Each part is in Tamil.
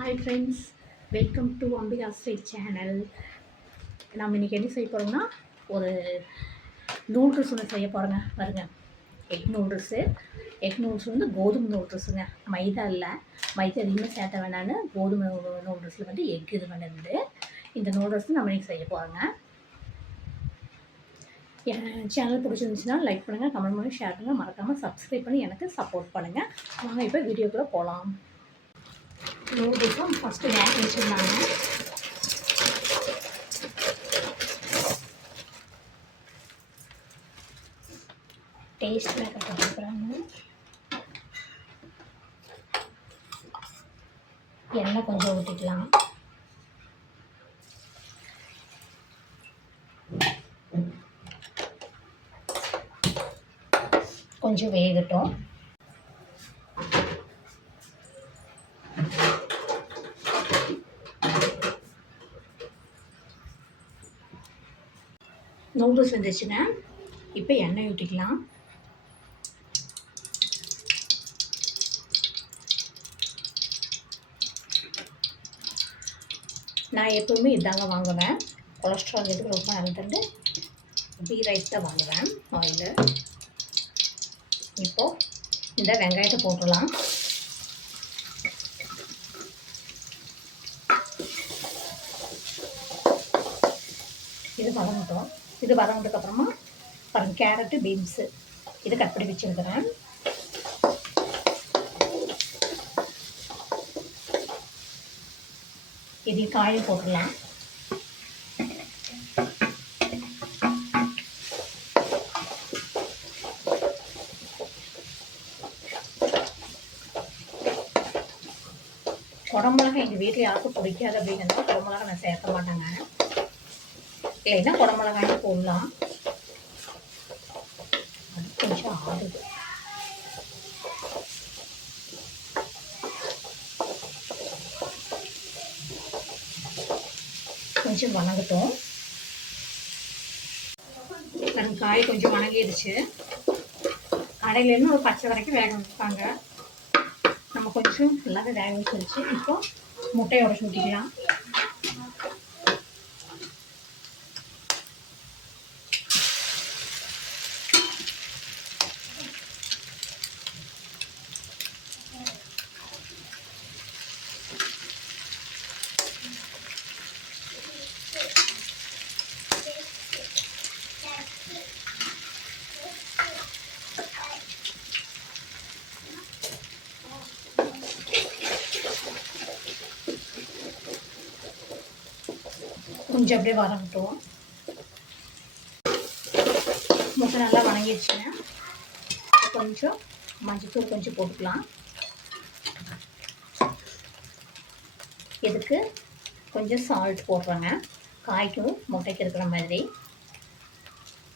Hi friends, welcome to Ambika street channel. நம்ம இன்றைக்கி என்ன செய்ய போகிறோம்னா, ஒரு நூடுல்ஸ் ஒன்று செய்ய போகிறோங்க. பாருங்க, எக் நூடுல்ஸ் வந்து கோதுமை நூடுல்ஸுங்க. மைதா இல்லை, மைதா எதுவுமே சேர்த்த வேணான்னு கோதுமை நூடுல்ஸில் வந்து எக் இது பண்ணுறது. இந்த நூடுல்ஸ் நம்ம இன்றைக்கி செய்ய போகிறோங்க. என் சேனல் பிடிச்சிருந்துச்சுன்னா லைக் பண்ணுங்கள், கமெண்ட் பண்ணி, ஷேர் பண்ணுங்கள், மறக்காமல் சப்ஸ்கிரைப் பண்ணி எனக்கு சப்போர்ட் பண்ணுங்கள். வாங்க இப்போ வீடியோக்குள்ளே போகலாம். நூடுல்ஸும் ஃபஸ்ட்டு வேக வச்சுருந்தாங்க. டேஸ்ட் மேக்கப் கொடுக்குறாங்க. எண்ணெய் கொஞ்சம் ஊற்றிக்கலாம். கொஞ்சம் வேகட்டும். நூடுல்ஸ் வந்துச்சுங்க. இப்போ எண்ணெய் ஊற்றிக்கலாம். நான் எப்பவுமே இதாங்க வாங்குவேன். கொலஸ்ட்ரால் எதுக்கு ரொம்ப நல்லதுன்னு பீ ரைஸ் தான் வாங்குவேன் ஆயிலு. இப்போது இந்த வெங்காயத்தை போட்டுடலாம். இது வதங்கட்டும். இது வதங்கினதுக்கப்புறமா பாருங்கள், கேரட்டு, பீன்ஸு இது கட் பண்ணி வச்சுருக்கிறேன். இதையும் காயை போட்டுடலாம். குடமிளகா எங்கள் வீட்டில் யாருக்கும் பிடிக்காது அப்படிங்கிறத குடமிளகா நான் சேர்க்க மாட்டேங்க. இல்லைன்னா குடமிளகாயும் போடலாம். அது கொஞ்சம் ஆடுது. கொஞ்சம் வணங்கட்டும். காய் கொஞ்சம் வணங்கிடுச்சு. கடையிலேருந்து ஒரு பச்சை வரைக்கும் வேக வைப்பாங்க. நம்ம கொஞ்சம் நல்லாவே வேக வச்சிருச்சு. இப்போ முட்டையோட சுட்டிக்கலாம். கொஞ்சம் அப்படியே வதங்கட்டும். முட்டை நல்லா வணங்கிடுச்சுங்க. கொஞ்சம் மஞ்சத்தூள் கொஞ்சம் போட்டுக்கலாம். இதுக்கு கொஞ்சம் சால்ட் போடுறேங்க, காய்க்கும் முட்டைக்கு இருக்கிற மாதிரி.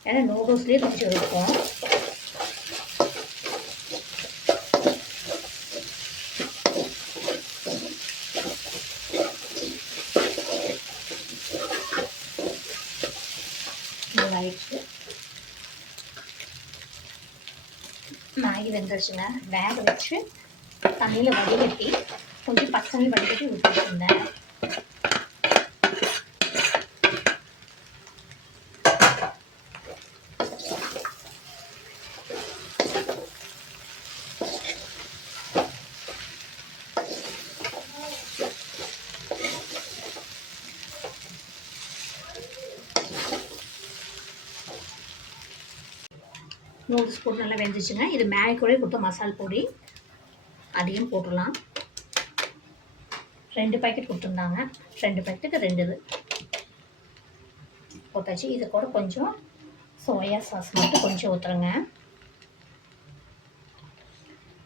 ஏன்னா நூடுல்ஸ்லேயே கொஞ்சம் இருக்கும். ஆயிடுச்சு. மேகி வெந்துருச்சுங்க. வேக வச்சு தண்ணியில் வடிகட்டி கொஞ்சம் பச்சை வடிகட்டி ஊற்றிருந்தேன். நூடுல்ஸ் போட்டு நல்லா வெந்துச்சுங்க. இது மேகி கூட கொடுத்த மசால் பொடி, அதையும் போட்டுடலாம். 2 பாக்கெட் கொடுத்துருந்தாங்க. 2 பாக்கெட்டுக்கு 2 இது போட்டாச்சு. இது கூட கொஞ்சம் சோயா சாஸ் மட்டும் கொஞ்சம் ஊற்றுறேங்க.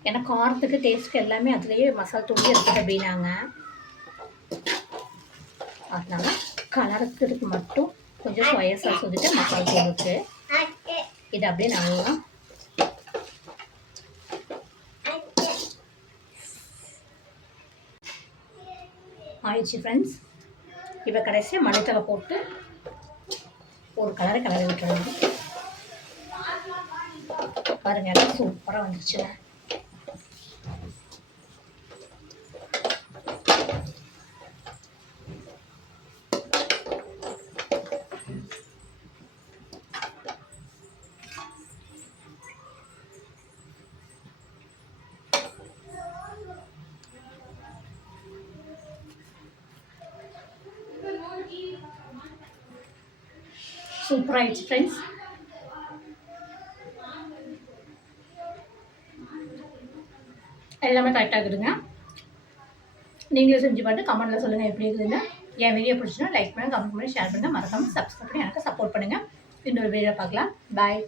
ஏன்னா காரத்துக்கு டேஸ்ட்டுக்கு எல்லாமே அதுலேயே மசால் தூள் இருக்குது அப்படின்னாங்க. அதனால கலரத்துக்கு மட்டும் கொஞ்சம் சோயா சாஸ் ஊற்றிட்டு மசால் தூள் இருக்குது. இது அப்படியே நல்லா ஆயிடுச்சு ஃப்ரெண்ட்ஸ். இப்போ கடைசியாக மல்லித்தலை போட்டு ஒரு கலரை கலரி விட்டுறணும். பாருங்கள், சூப்பராக வந்துருச்சுங்க. சூப்பராகிடுச்சு ஃப்ரெண்ட்ஸ். எல்லாமே கரெக்டாக இருக்குதுங்க. நீங்களும் செஞ்சு பார்த்து கமெண்ட்டில் சொல்லுங்கள் எப்படி இருக்குதுன்னு. என் வீடியோ பிடிச்சினா லைக் பண்ணுங்கள், கமெண்ட் பண்ணி, ஷேர் பண்ணுங்கள். மறக்காமல் சப்ஸ்கிரைப் பண்ணி எனக்கு சப்போர்ட் பண்ணுங்கள். இன்னொரு வீடியோ பார்க்கலாம். பாய்.